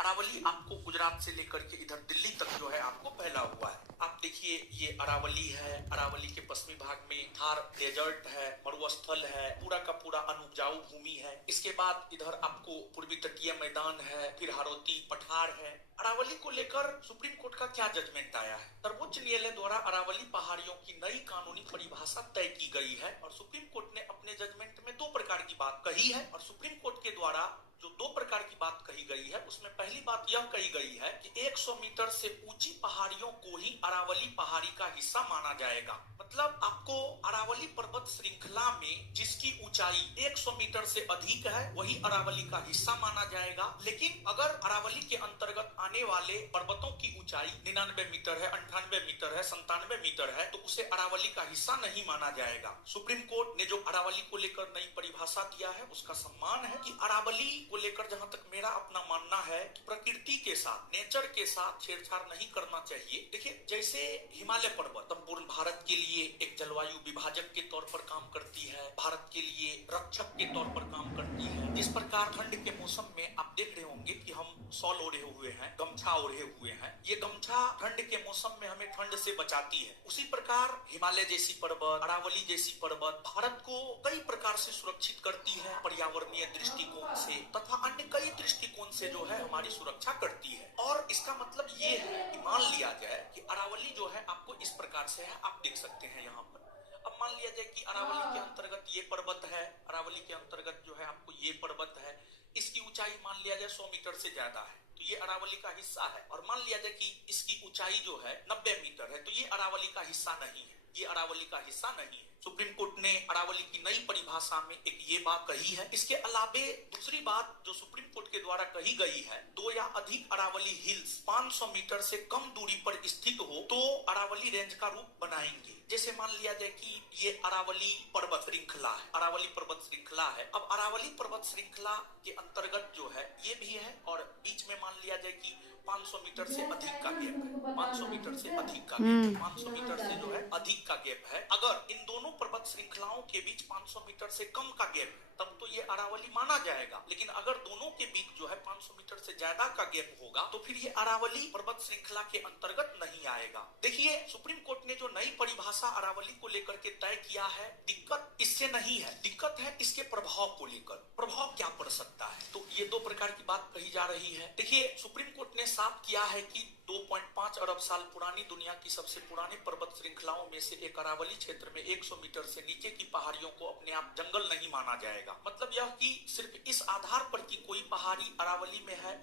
अरावली आपको गुजरात से लेकर के इधर दिल्ली तक जो है आपको फैला हुआ है। आप देखिए ये अरावली है, अरावली के पश्चिमी भाग में थार डेजर्ट है, मरुस्थल है, पूरा का पूरा अनुपजाऊ भूमि है। इसके बाद इधर आपको पूर्वी तटीय मैदान है, फिर हारोती पठार है। अरावली को लेकर सुप्रीम कोर्ट का क्या जजमेंट आया है? सर्वोच्च न्यायालय द्वारा अरावली पहाड़ियों की नई कानूनी परिभाषा तय की गई है और सुप्रीम कोर्ट ने अपने जजमेंट में दो प्रकार की बात कही है। और सुप्रीम कोर्ट के द्वारा जो दो प्रकार की बात कही गई है उसमें पहली बात यह कही गई है कि 100 मीटर से ऊंची पहाड़ियों को ही अरावली पहाड़ी का हिस्सा माना जाएगा। मतलब आपको अरावली पर्वत श्रृंखला में जिसकी ऊंचाई 100 मीटर से अधिक है वही अरावली का हिस्सा माना जाएगा। लेकिन अगर अरावली के अंतर्गत आने वाले पर्वतों की ऊंचाई 99 मीटर है, 98 मीटर है, 97 मीटर है तो उसे अरावली का हिस्सा नहीं माना जाएगा। सुप्रीम कोर्ट ने जो अरावली को लेकर नई परिभाषा दिया है उसका सम्मान है कि अरावली को लेकर जहां तक मेरा अपना मानना है कि प्रकृति के साथ, नेचर के साथ छेड़छाड़ नहीं करना चाहिए। देखिए जैसे हिमालय पर्वत संपूर्ण भारत के लिए एक जलवायु विभाजक के तौर पर काम करती है, भारत के लिए रक्षक के तौर पर काम करती है। जिस प्रकार ठंड के मौसम में आप देख रहे होंगे कि हम शॉल ओढ़े हुए हैं, गमछा ओढ़े हुए हैं, ये गमछा ठंड के मौसम में हमें ठंड से बचाती है। उसी प्रकार हिमालय जैसी पर्वत, अरावली जैसी पर्वत भारत को कई प्रकार से सुरक्षित करती है, पर्यावरणीय दृष्टिकोण से तथा अन्य कई दृष्टिकोण से जो है हमारी सुरक्षा करती है। और इसका मतलब ये है कि मान लिया जाए कि अरावली जो है आपको इस प्रकार से है, आप देख सकते हैं यहाँ पर। अब मान लिया जाए कि अरावली के अंतर्गत ये पर्वत है, अरावली के अंतर्गत जो है आपको ये पर्वत है, इसकी ऊंचाई मान लिया जाए 100 मीटर से ज्यादा है तो ये अरावली का हिस्सा है। और मान लिया जाए कि इसकी ऊंचाई जो है 90 मीटर है तो ये अरावली का हिस्सा नहीं है, ये अरावली का हिस्सा नहीं है। सुप्रीम कोर्ट ने अरावली की नई परिभाषा में एक ये बात कही है। इसके अलावे दूसरी बात जो सुप्रीम कोर्ट के द्वारा कही गई है, 2 या अधिक अरावली हिल्स 500 मीटर से कम दूरी पर स्थित हो तो अरावली रेंज का रूप बनाएंगे। जैसे मान लिया जाए कि ये अरावली पर्वत श्रृंखला है, अरावली पर्वत श्रृंखला है। अब अरावली पर्वत श्रृंखला के अंतर्गत जो है ये भी है और बीच में मान लिया जाए कि 500 मीटर से अधिक का गैप है, 500 मीटर से अधिक का गैप है, 500 मीटर से जो है अधिक का गैप है। अगर इन दोनों पर्वत श्रृंखलाओं के बीच 500 मीटर से कम का गैप है तब तो ये अरावली माना जाएगा। लेकिन अगर दोनों के बीच जो है 500 मीटर से ज्यादा का गैप होगा तो फिर ये अरावली पर्वत श्रृंखला के अंतर्गत नहीं आएगा। देखिए सुप्रीम कोर्ट ने जो नई परिभाषा अरावली को लेकर के तय किया है, दिक्कत इससे नहीं है, दिक्कत है इसके प्रभाव को लेकर। प्रभाव क्या पड़ सकता है? तो ये 2 प्रकार की बात कही जा रही है। देखिए सुप्रीम कोर्ट ने साफ किया है कि 2.5 अरब साल पुरानी दुनिया की सबसे पुरानी पर्वत श्रृंखलाओं में से एक अरावली क्षेत्र में 100 मीटर से नीचे की पहाड़ियों को अपने आप जंगल नहीं माना जाएगा। मतलब यह कि सिर्फ इस आधार पर कि कोई पहाड़ी अरावली में है